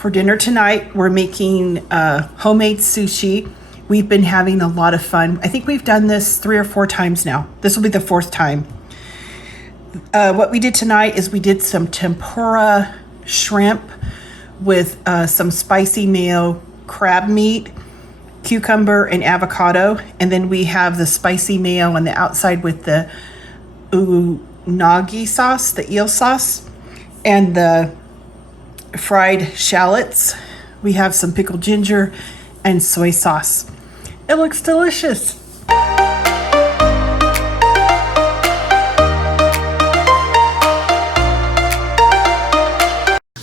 For dinner tonight, we're making homemade sushi. We've been having a lot of fun. I think we've done this 3 or 4 times now. This will be the 4th time. What we did tonight is we did some tempura shrimp with some spicy mayo crab meat, cucumber, and avocado. And then we have the spicy mayo on the outside with the unagi sauce, the eel sauce, and the fried shallots. We have some pickled ginger and soy sauce. It looks delicious.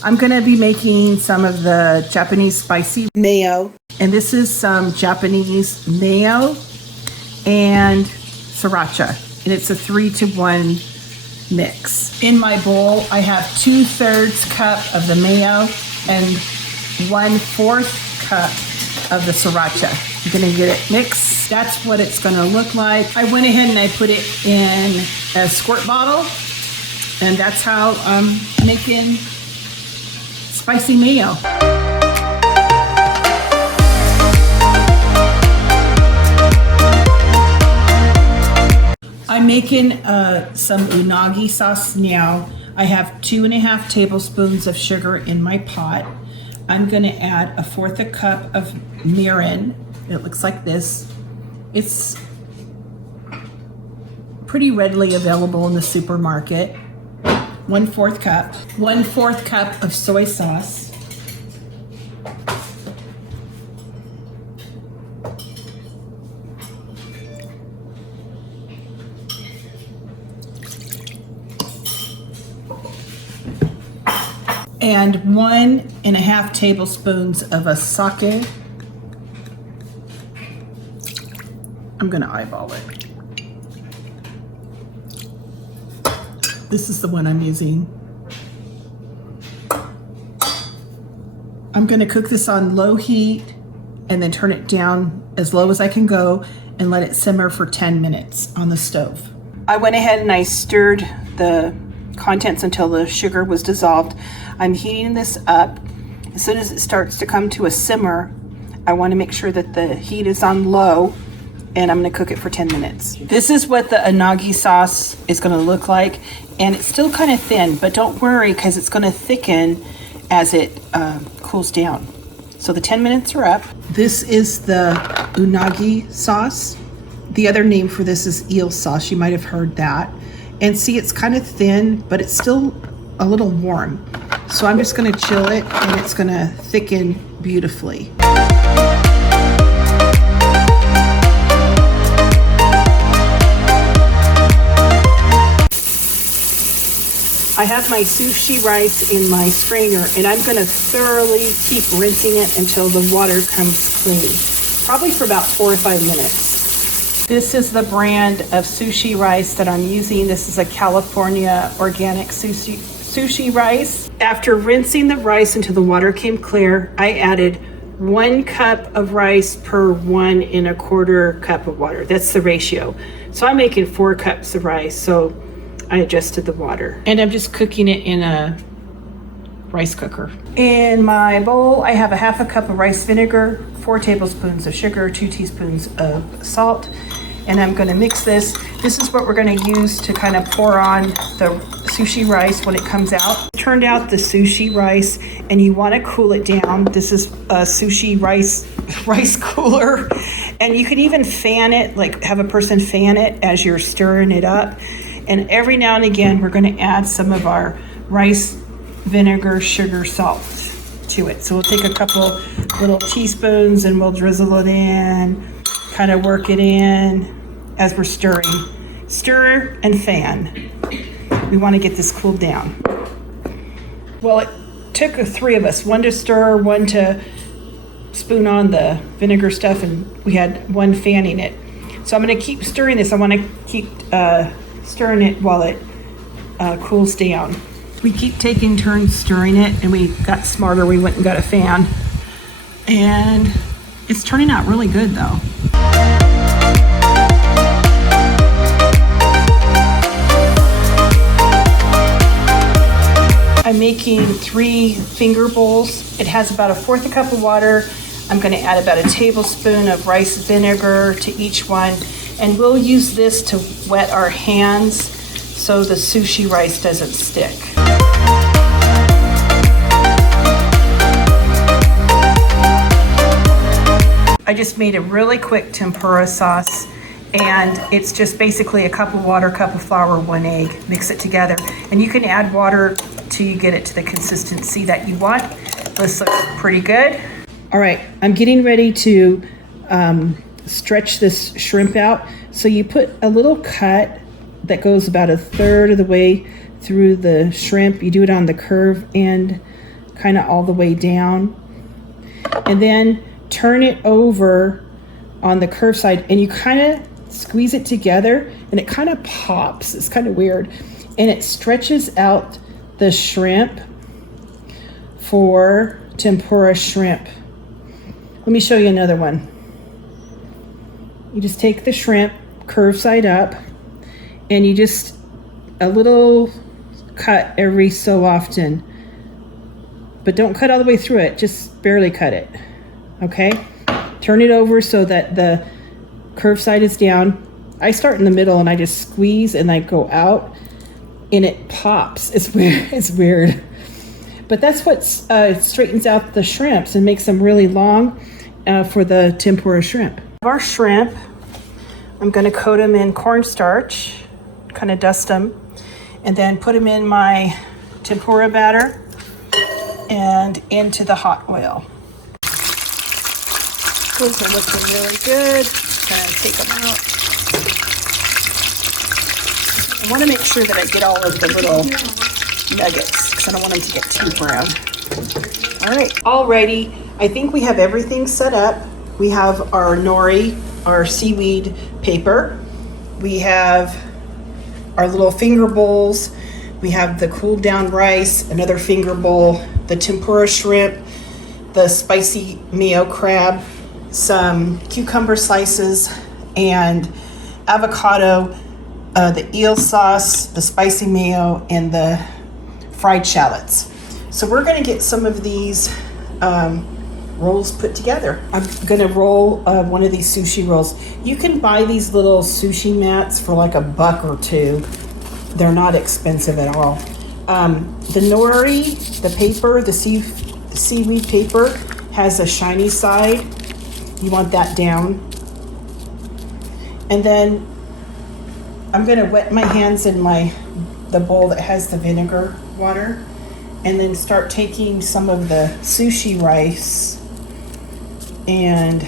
I'm gonna be making some of the Japanese spicy mayo, and this is some Japanese mayo and sriracha, and it's a 3-to-1 mix. In my bowl, I have 2/3 cup of the mayo and 1/4 cup of the sriracha. I'm gonna get it mixed. That's what it's gonna look like. I went ahead and I put it in a squirt bottle, and that's how I'm making spicy mayo. I'm making some unagi sauce now. I have 2.5 tablespoons of sugar in my pot. I'm gonna add 1/4 cup of mirin. It looks like this. It's pretty readily available in the supermarket. 1/4 cup. 1/4 cup of soy sauce. And 1.5 tablespoons of a sake. I'm gonna eyeball it. This is the one I'm using. I'm gonna cook this on low heat and then turn it down as low as I can go and let it simmer for 10 minutes on the stove. I went ahead and I stirred the contents until the sugar was dissolved. I'm heating this up. As soon as it starts to come to a simmer, I want to make sure that the heat is on low, and I'm going to cook it for 10 minutes. This is what the unagi sauce is going to look like, and it's still kind of thin, but don't worry because it's going to thicken as it cools down. So the 10 minutes are up. This is the unagi sauce. The other name for this is eel sauce. You might have heard that. And see, it's kind of thin, but it's still a little warm. So I'm just gonna chill it, and it's gonna thicken beautifully. I have my sushi rice in my strainer, and I'm gonna thoroughly keep rinsing it until the water comes clean, probably for about 4 or 5 minutes. This is the brand of sushi rice that I'm using. This is a California organic sushi rice. After rinsing the rice until the water came clear, I added 1 cup of rice per 1 1/4 cup of water. That's the ratio. So I'm making 4 cups of rice, so I adjusted the water. And I'm just cooking it in a rice cooker. In my bowl, I have 1/2 cup of rice vinegar, 4 tablespoons of sugar, 2 teaspoons of salt, and I'm gonna mix this. This is what we're gonna use to kind of pour on the sushi rice when it comes out. Turned out the sushi rice, and you wanna cool it down. This is a sushi rice cooler, and you could even fan it, like have a person fan it as you're stirring it up. And every now and again, we're gonna add some of our rice vinegar, sugar, salt to it. So we'll take a couple little teaspoons and we'll drizzle it in, kind of work it in as we're stirring. Stir and fan. We want to get this cooled down. Well, it took 3 of us, 1 to stir, 1 to spoon on the vinegar stuff, and we had 1 fanning it. So I'm going to keep stirring this. I want to keep stirring it while it cools down. We keep taking turns stirring it, and we got smarter. We went and got a fan, and it's turning out really good though. I'm I'm making 3 finger bowls. It has about 1/4 cup of water. I'm going to add about 1 tablespoon of rice vinegar to each one. And we'll use this to wet our hands so the sushi rice doesn't stick. I just made a really quick tempura sauce, and it's just basically 1 cup of water, 1 cup of flour, 1 egg. Mix it together. And you can add water till you get it to the consistency that you want. This looks pretty good. All right, I'm getting ready to stretch this shrimp out. So you put a little cut that goes about 1/3 of the way through the shrimp. You do it on the curve end, kind of all the way down. And then turn it over on the curve side, and you kind of squeeze it together, and it kind of pops. It's kind of weird. And it stretches out the shrimp for tempura shrimp. Let me show you another one. You just take the shrimp, curve side up, and you just a little cut every so often. But don't cut all the way through it, just barely cut it. Okay? Turn it over so that the curve side is down. I start in the middle and I just squeeze and I go out and it pops. It's weird. It's weird. But that's what straightens out the shrimps and makes them really long for the tempura shrimp. Our shrimp, I'm going to coat them in cornstarch, kind of dust them, and then put them in my tempura batter and into the hot oil. Those are looking really good. Kind of take them out. I want to make sure that I get all of the little nuggets because I don't want them to get too brown. All right, alrighty. I think we have everything set up. We have our nori, our seaweed paper. We have our little finger bowls. We have the cooled down rice, another finger bowl, the tempura shrimp, the spicy Mayo crab, some cucumber slices, and avocado, the eel sauce, the spicy mayo, and the fried shallots. So we're going to get some of these rolls put together. I'm going to roll one of these sushi rolls. You can buy these little sushi mats for like $1 or $2. They're not expensive at all. The nori, the paper, the seaweed paper has a shiny side. You want that down. And then I'm going to wet my hands in the bowl that has the vinegar water, and then start taking some of the sushi rice and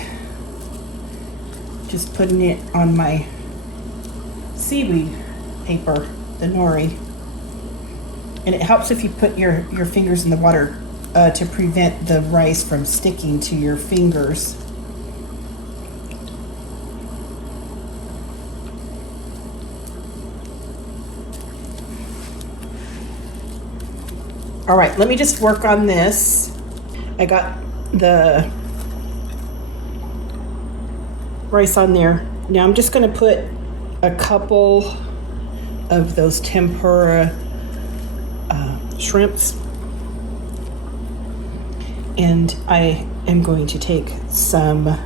just putting it on my seaweed paper, the nori. And it helps if you put your fingers in the water to prevent the rice from sticking to your fingers. All right, let me just work on this. I got the rice on there. Now I'm just going to put a couple of those tempura shrimps. And I am going to take some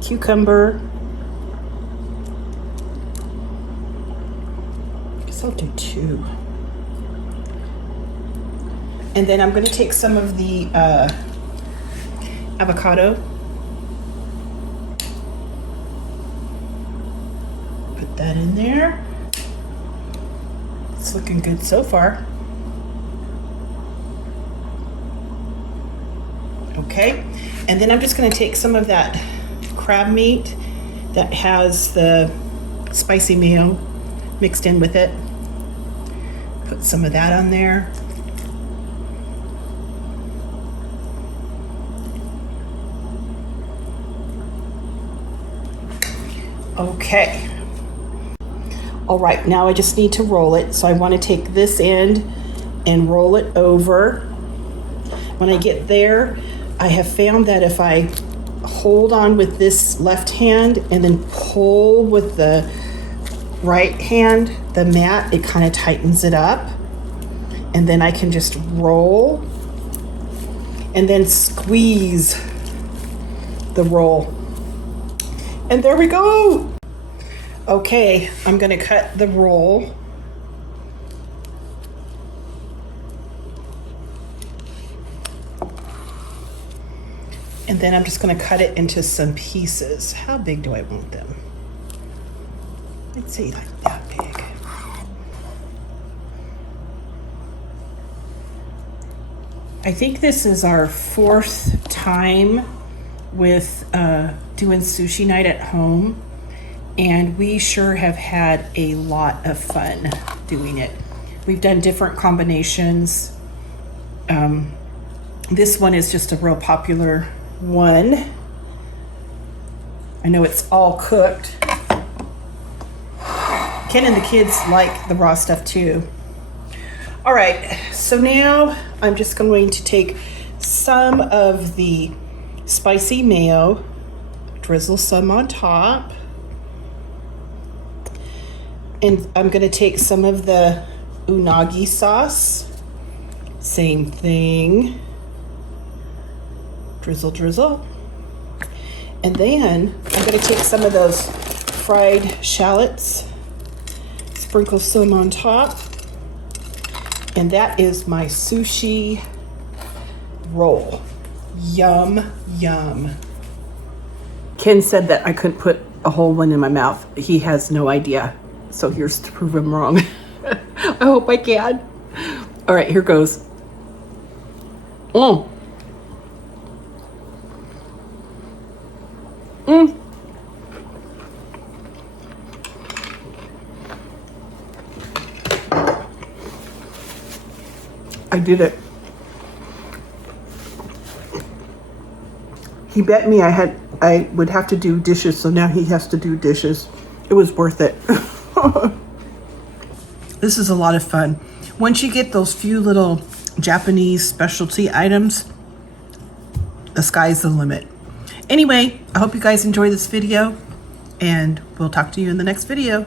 cucumber. I guess I'll do 2. And then I'm going to take some of the avocado. Put that in there. It's looking good so far. Okay, and then I'm just going to take some of that crab meat that has the spicy mayo mixed in with it. Put some of that on there. Okay. All right, now I just need to roll it. So I want to take this end and roll it over. When I get there, I have found that if I hold on with this left hand and then pull with the right hand, the mat, it kind of tightens it up. And then I can just roll and then squeeze the roll. And there we go. Okay, I'm gonna cut the roll. And then I'm just gonna cut it into some pieces. How big do I want them? Let's say like that big. I think this is our 4th time with doing sushi night at home, and we sure have had a lot of fun doing it. We've done different combinations. This one is just a real popular one. I know it's all cooked. Ken and the kids like the raw stuff too. All right, so now I'm just going to take some of the spicy mayo, drizzle some on top, and I'm going to take some of the unagi sauce, same thing, drizzle, drizzle, and then I'm going to take some of those fried shallots, sprinkle some on top. And that is my sushi roll. Yum, yum. Ken said that I couldn't put a whole one in my mouth. He has no idea. So here's to prove him wrong. I hope I can. All right, here goes. Mm. Mm. I did it. He bet me I would have to do dishes, so now he has to do dishes. It was worth it. This is a lot of fun. Once you get those few little Japanese specialty items, the sky's the limit. Anyway, I hope you guys enjoy this video, and we'll talk to you in the next video.